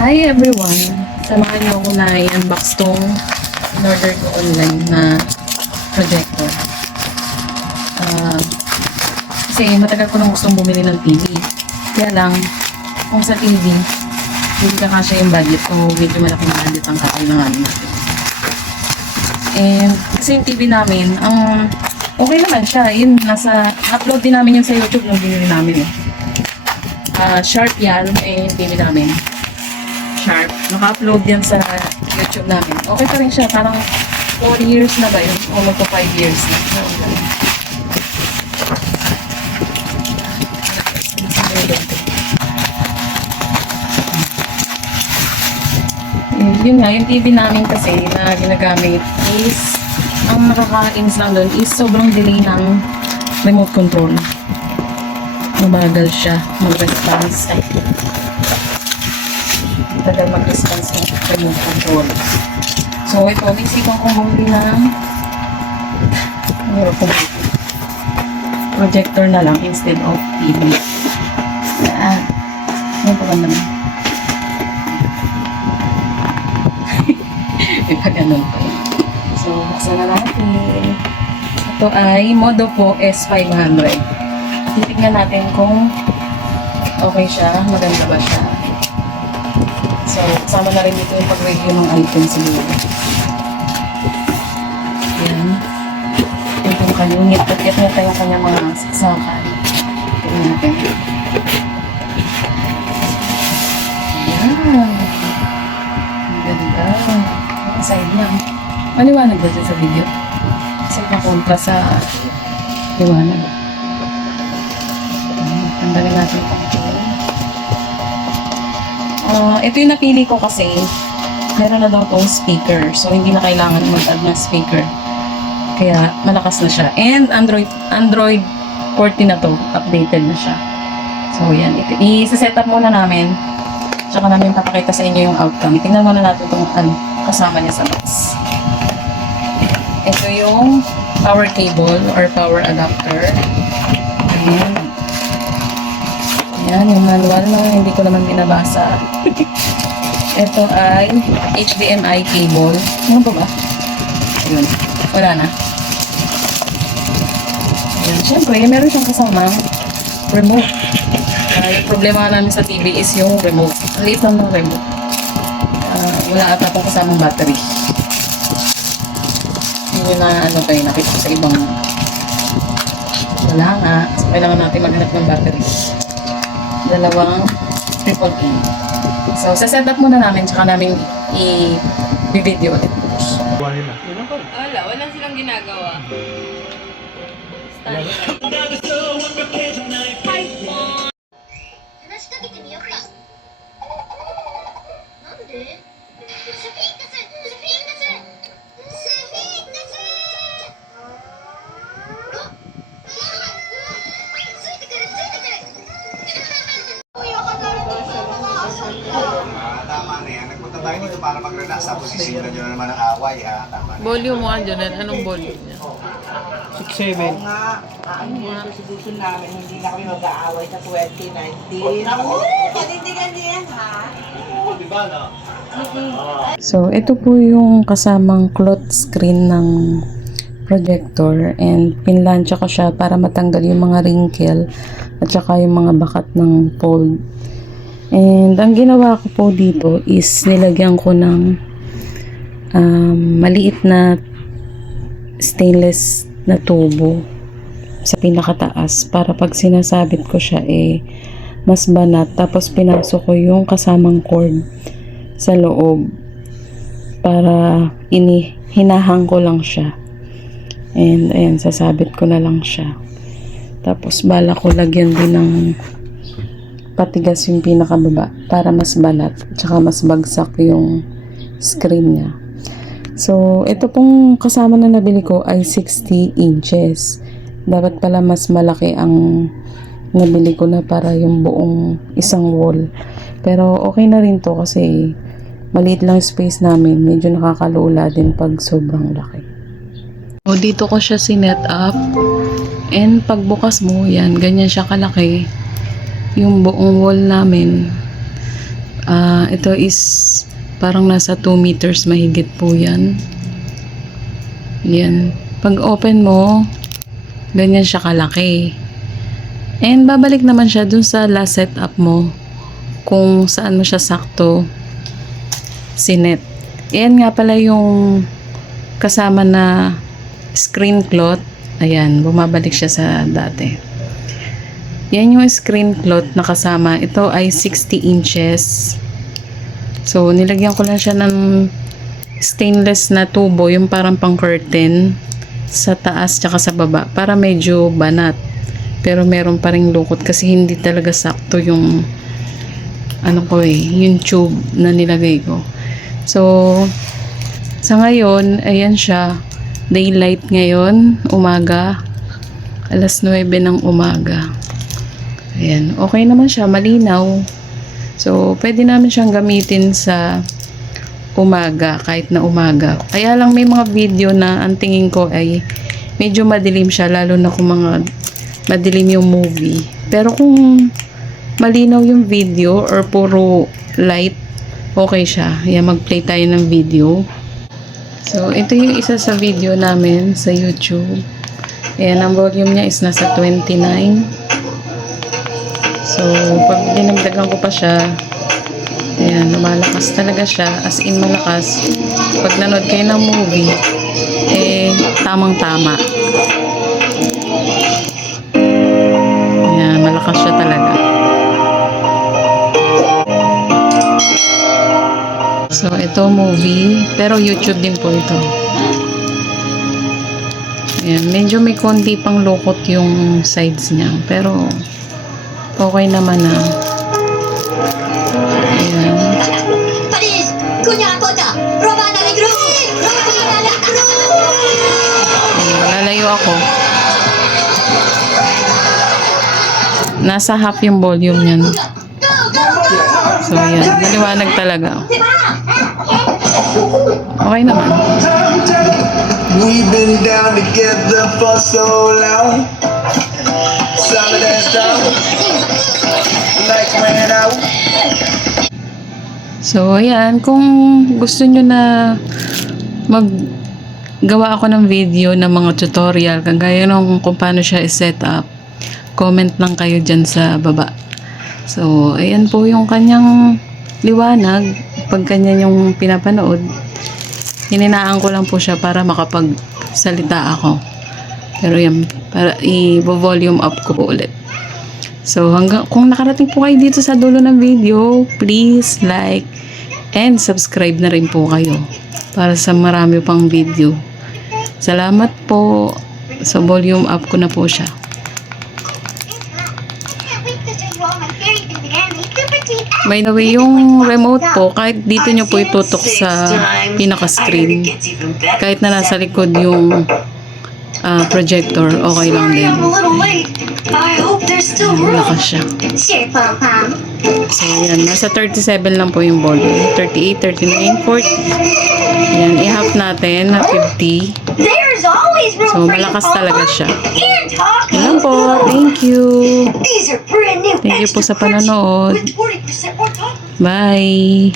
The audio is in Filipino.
Hi everyone! Samahan niyo ako na i-unbox tong in-order ko online na projector. Kasi matagal ko nang gustong bumili ng TV. Kaya lang, kung sa TV, hindi kakasya yung budget ko, medyo malaking budget ang kakailangan natin. And kasi yung TV namin, okay naman siya. Yun, upload din namin yun sa YouTube nung binili namin eh. Sharp yan, yung TV namin. Sharp. Naka-upload yan sa YouTube namin. Okay pa rin siya. Parang 4 years na ba yun? O magpa 5 years na. Yun nga, yung TV namin kasi na ginagamit is, ang nakakainis lang doon is sobrang delay ng remote control. Mabagal siya mag-response. Tagal mag-response ng remote control. So, ito, naisipan kong bumili ng projector na lang instead of TV. Ano pa ba naman? Iba ganun pa yun. So, buksan na natin. Ito ay Modopo S500. Titignan natin kung okay siya, maganda ba siya. So, kasama na rin dito yung pag-review ng item siguro. Yan. Ito yung kanyang ngit-ngit na tayo kanyang mga saksakan. Tignan natin. Yan. Ang ganda. Ang side niya. Maliwanag ba dyan sa video? Kasi nakontra sa liwanag. Tanggalin natin ito. Ito yung napili ko kasi meron na daw itong speaker. So, hindi na kailangan mag-add ng speaker. Kaya, malakas na siya. And, Android 14 na to. Updated na siya. So, yan. I-set up muna namin. Tsaka namin papakita sa inyo yung outcome. Tingnan muna natin itong kasama niya sa box. Ito yung power cable or power adapter. Ayan. Ayan, yung manual na hindi ko naman binabasa. Ito ay HDMI cable. Ano ba ba? Ayun. Wala na. Ayan. Siyempre, meron siyang kasamang remote. Yung problema namin sa TV is yung remote. Ang liit lang ng remote. Wala ata pong kasamang battery. Hindi na nakita ko sa ibang wala nga. So, kailangan natin maghanap ng battery. Dalawang AAA. So, sa-set up muna namin, tsaka namin i-video ulit. Wala silang ginagawa. Tama na yan. Nagpunta tayo dito para mag-relax. Tapos isimulan nyo na naman ang away, ha? Tama na. Volume mo andyan. Anong volume niya? 6-7. Ang mga constitution namin, hindi na kami mag-aaway sa 2019. Panindigan niyo yan, ha? So, ito po yung kasamang cloth screen ng projector and pinlansya ko siya para matanggal yung mga wrinkle at saka yung mga bakat ng fold. And ang ginawa ko po dito is nilagyan ko ng maliit na stainless na tubo sa pinakataas para pag sinasabit ko siya mas banat. Tapos pinasok ko yung kasamang cord sa loob para hinahang ko lang siya. And ayan, sasabit ko na lang siya. Tapos bala ko lagyan din ng patigas yung pinakababa para mas balat tsaka mas bagsak yung screen niya. So, ito pong kasama na nabili ko ay 60 inches. Dapat pala mas malaki ang nabili ko na para yung buong isang wall. Pero okay na rin to kasi maliit lang space namin. Medyo nakakalula din pag sobrang laki. O, dito ko siya sinet up. And pagbukas mo, yan, ganyan siya kalaki. Yung buong wall namin, Ito is parang nasa 2 meters mahigit po yan. Yan. Pag open mo, ganyan siya kalaki. And babalik naman siya dun sa last setup mo kung saan mo siya sakto sinet. Ayan nga pala yung kasama na screen cloth. Ayan, bumabalik siya sa dati. Yan yung screen cloth na kasama. Ito ay 60 inches. So, nilagyan ko lang siya ng stainless na tubo, yung parang pang curtain sa taas tsaka sa baba para medyo banat. Pero meron pa ring lukot kasi hindi talaga sakto yung yung tube na nilagay ko. So, sa ngayon, ayan siya. Daylight ngayon, umaga. Alas 9 ng umaga. Ayan, okay naman siya, malinaw. So, pwede namin siyang gamitin sa umaga, kahit na umaga. Kaya lang may mga video na ang tingin ko ay medyo madilim siya, lalo na kung mga madilim yung movie. Pero kung malinaw yung video or puro light, okay siya. Ayan, mag-play tayo ng video. So, ito yung isa sa video namin sa YouTube. Ayan, ang volume niya is nasa 29. So, pag dinagdagan ko pa siya, ayan, lumalakas talaga siya. As in, malakas. Pag nanood kayo ng movie, tamang-tama. Ayan, malakas siya talaga. So, ito movie. Pero YouTube din po ito. Ayan, medyo may konti pang lukot yung sides niya. Pero, okay naman na. Ayan. Paris! Kunya Kota! Romana Negro! Romana Negro! Ayan, lalayo ako. Nasa half yung volume niyan. So, ayan. Maliwanag talaga. Okay naman. We've been down together for so long. Some of that stuff like ran out. So, ayan. Kung gusto nyo na maggawa ako ng video ng mga tutorial, kagaya nung kung paano siya i-set up, comment lang kayo dyan sa baba. So, ayan po yung kanyang liwanag. Pag ganyan yung pinapanood, hininaan ko lang po siya para makapagsalita ako. Pero yan, para i-volume up ko po ulit. So, kung nakarating po kayo dito sa dulo ng video, please like and subscribe na rin po kayo para sa marami pang video. Salamat po. So, volume up ko na po siya. By the way, yung remote po, kahit dito nyo po itutok sa pinaka-screen, kahit na nasa likod yung projector, okay lang din. Malakas siya. So, yan. Nasa 37 lang po yung volume. 38, 39, 40. Yan. I-half natin na 50. So, malakas talaga siya. Yan po. Thank you. Thank you po sa panonood. Bye.